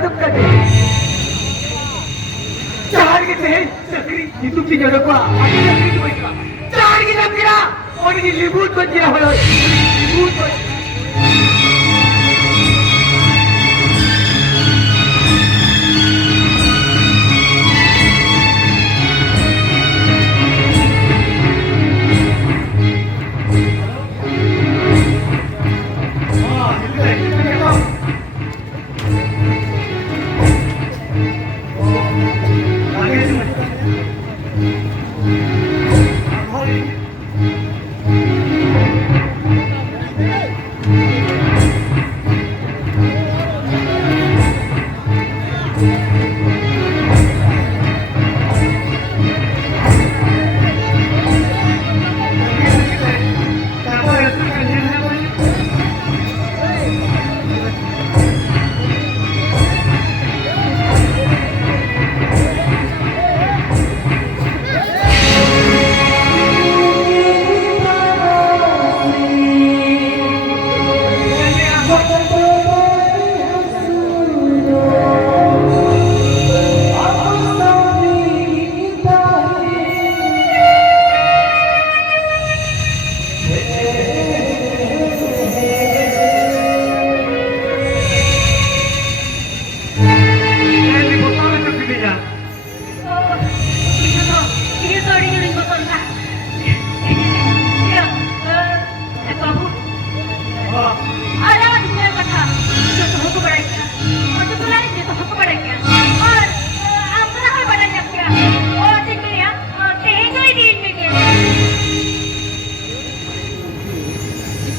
दुःख चार घेतले ही तुमची गडपा चार घेतला तिला कोणी लिबूत बंजीला हळद लिबूत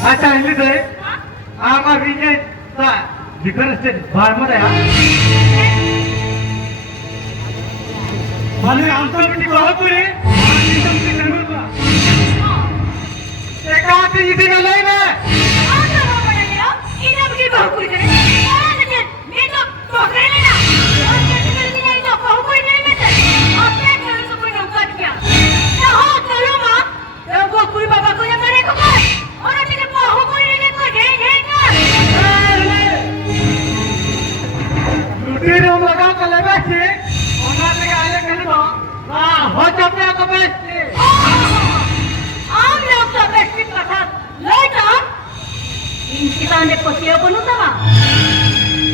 अच्छा हिंदी है आमा विजय सा जिकर से बारमर है माने आंतर की बहुत है निकम की जरूरत है एक आते इधर न ले मैं आंतर हो पड़ा गया इधर की बहुत कुछ है मैं तो पकड़ लेना और कैसे कर दिया ये तो बहुत कोई नहीं मैं अपने घर से कोई नौकर किया ना हो चलो मां वो कोई बाबा को ये मेरे को और अभी तो हो कोई नहीं तो घे लुटी रो लगा कर लगा छे ओना लगा आले कर दो हां हो चपे को बेस्टी आम लोग तो बेस्टी कथा ले तो इनकी ताने पतियो बनु तमा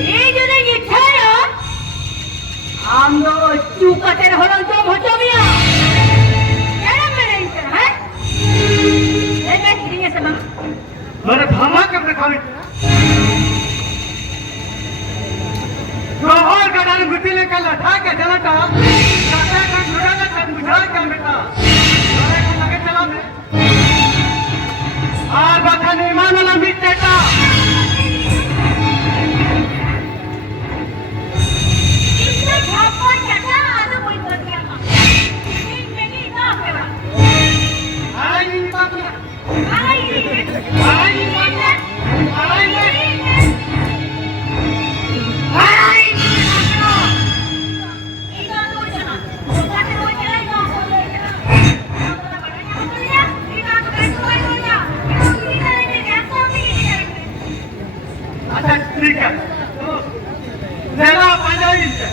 ए जने ये छाया आम लोग चूकाते रहन तो भचमिया केना मेरे इनसे है ए बेस्टी ने सब मेरे भामा के प्रखावी जोहर का डाल गुटी लेकर लठा के चला था काका का झुड़ा का बुझा के बेटा अरे को लगे चला मैं और बात नहीं मान ला मिटेटा इसने झापा चटा आज कोई कर दिया इन मेरी ना पेवा आई इन बाप आई ठीक है जरा पंजाबी से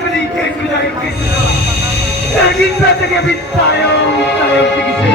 beli keku dari keku. Lagi kata ke bitayo begitu.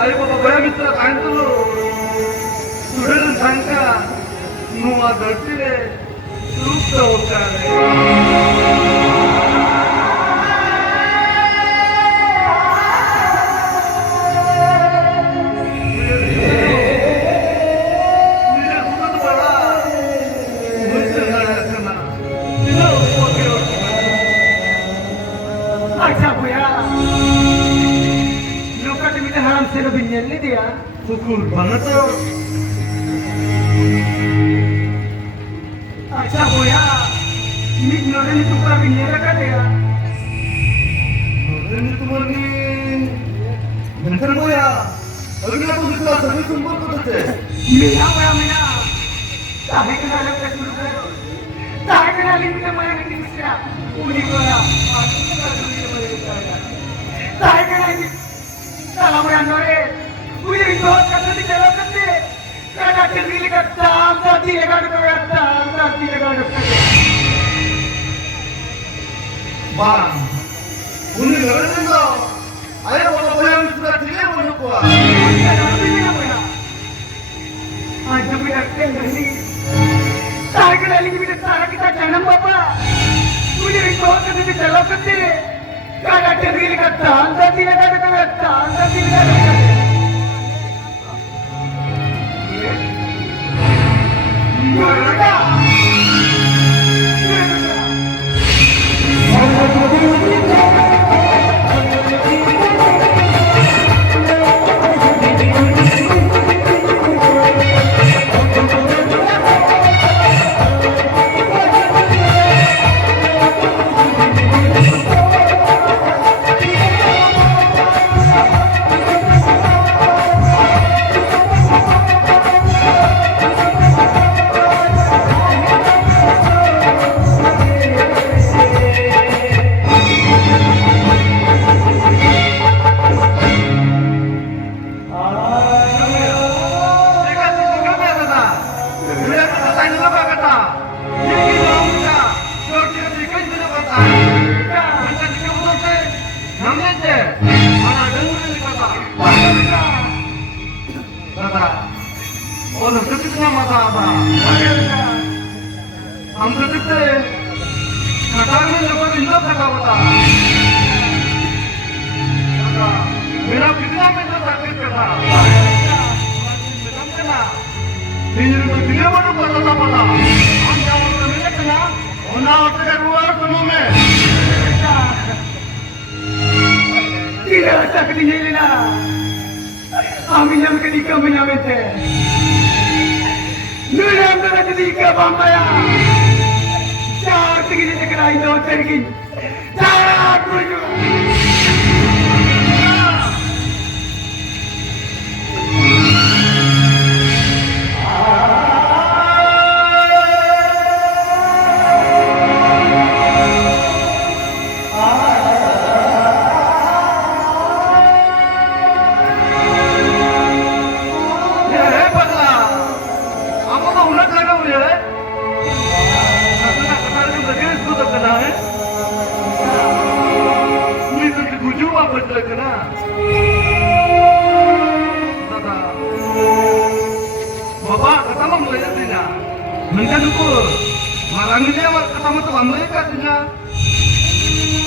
अरे बाबा बया मित्र सांगतो तुझे सांगता नुआ धरतीले सुप्त होता बिन्यानी दिया सुकून बनतो अच्छा होया मी नोरेनी तुका बिन्याला का दिया नोरेनी तुम्हारी नंतर होया अगला तो दुसरा सगळे संपर्क होते मीना होया मीना काही करायला काय सुरू करो काय करायला मी तर मला किती मिस्त्रा कोणी कोणा काय करायची चला मला नोरे मुझे बहुत करने की जरूरत नहीं है क्या चलने का काम जाती है गाड़ी पे बैठता जाती है गाड़ी पे बां उन्हें घर में ना अरे बाबा भैया मिस्टर ठीक है बोलो को आज जब मैं रखते हैं lagi kita cara kita jangan bapak. Punya itu kita bisa lakukan deh. Kalau terjadi kata, anda tidak ada kata, anda tidak ada kata. Mereka. Tidak sakit ini lah. Amin yang ketika menyamete. Nulam dengan ketika bambaya. Jangan segini sekerai jauh tergi. Jangan tuju.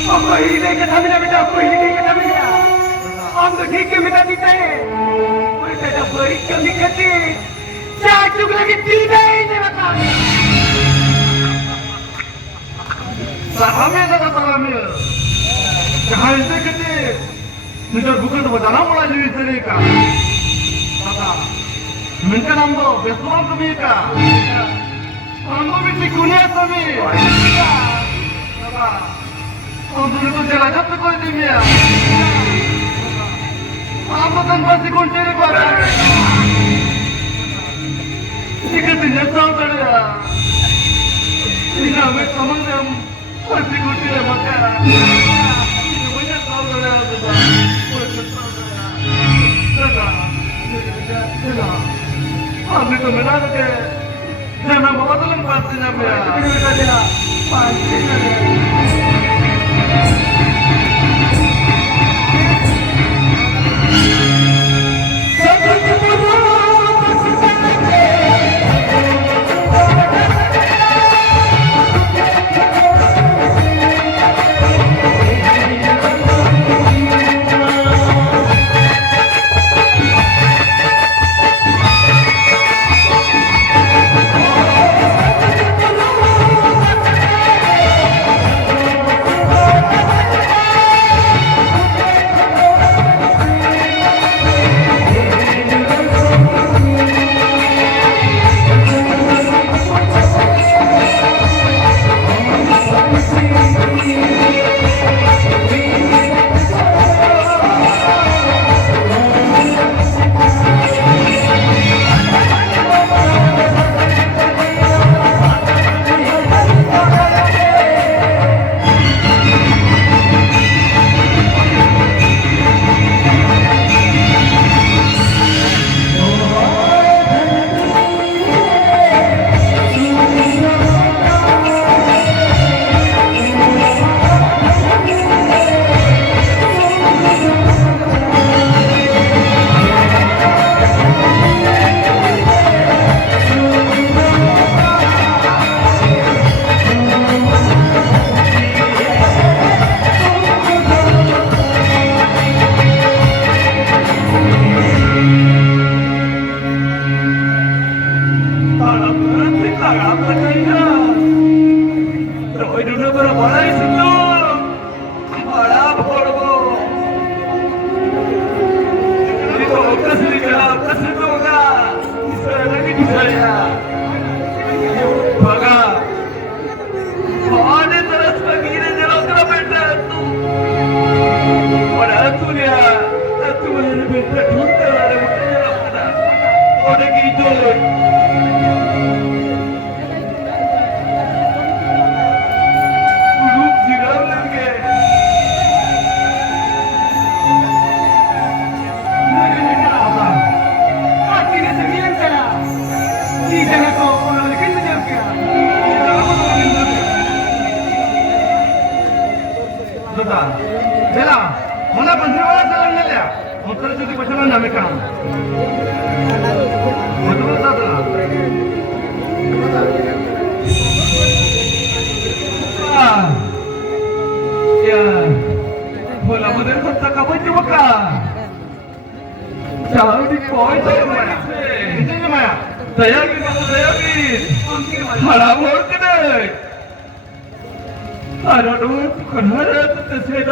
Apa ini kata mina beda apa ini kata mina? Am तो ठीक है meta दीता है। कोई बेटा बड़ी कमी करती। चार चुगला की तीन ही नहीं बता। Sahamnya ada sahamnya. Jangan itu kita. Nijar bukan tu bacaan malah jadi cerita. Kata, minta nambo, besok kami ka. Nambo bici kuliah kami. Kata, untuk itu jalan jatuh kau itu dia. Nambo kan pasti kunci ni kau. Jika tidak tahu dia. Ini kami sama dengan pasti kunci ni maka. Ini banyak tahu dia. Ambil tu mana ke? Jangan bawa tu lem pasti nyampe. Ini saja. Pasti saja. Bela मला पंधरा चाललेल्या मकर शेती पशाला नामे का फुलामध्ये फक्त कामाची बघा माया दयावी मला बोलते नाही तसे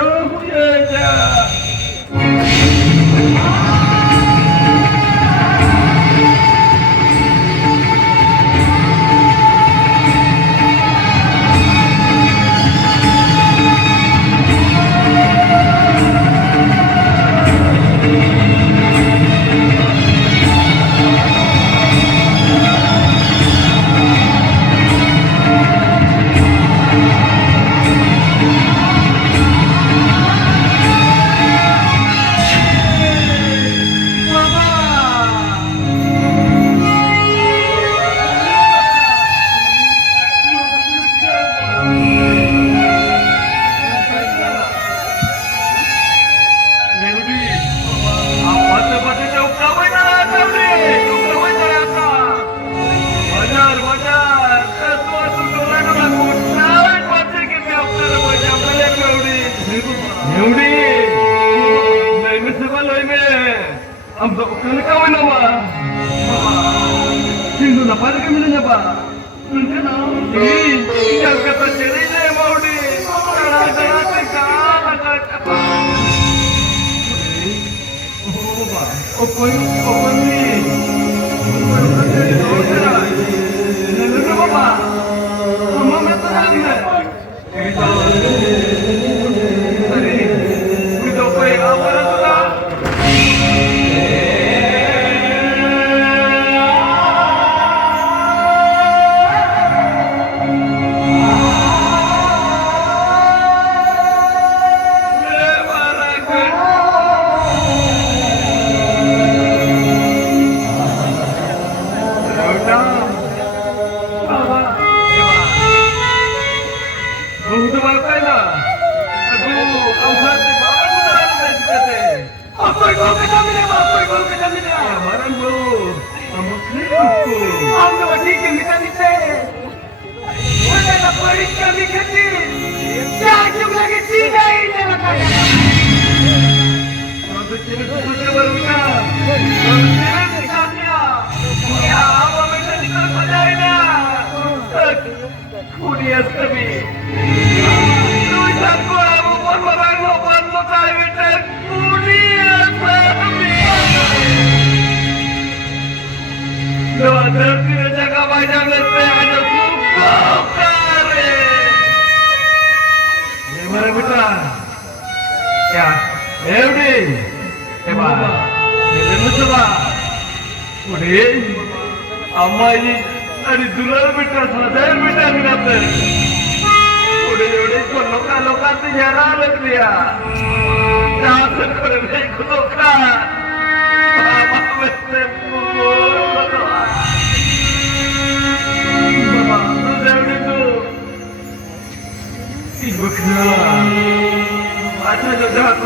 अम्माजी आणि तुला बेटा सदैव बेटा पुढे एवढे लोकांना यायला लागली लोक माझ्या जगात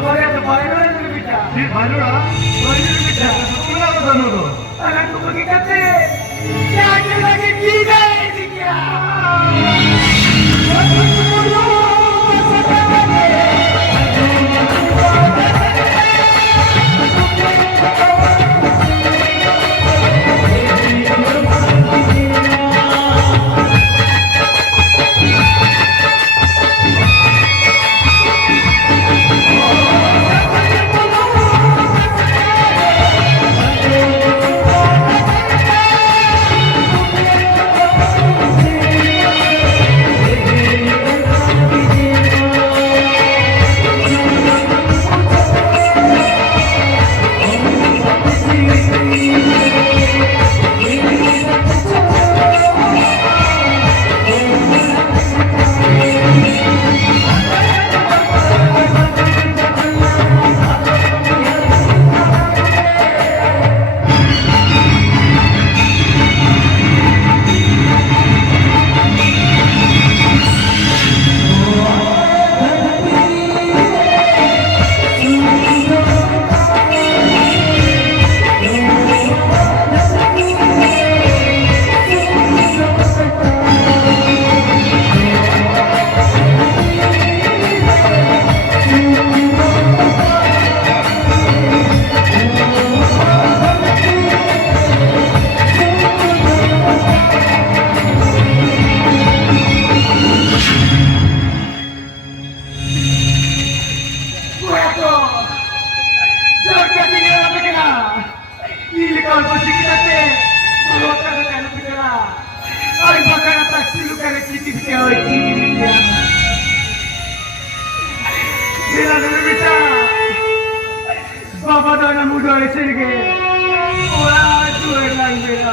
बरे आता बाहेर बिटा ही भाजूडा तुला जाणवतो अरे तू बघितलं त्या आजीला की काय बाबा दाना मुझे ऐसे गए ओरा जुए लग गया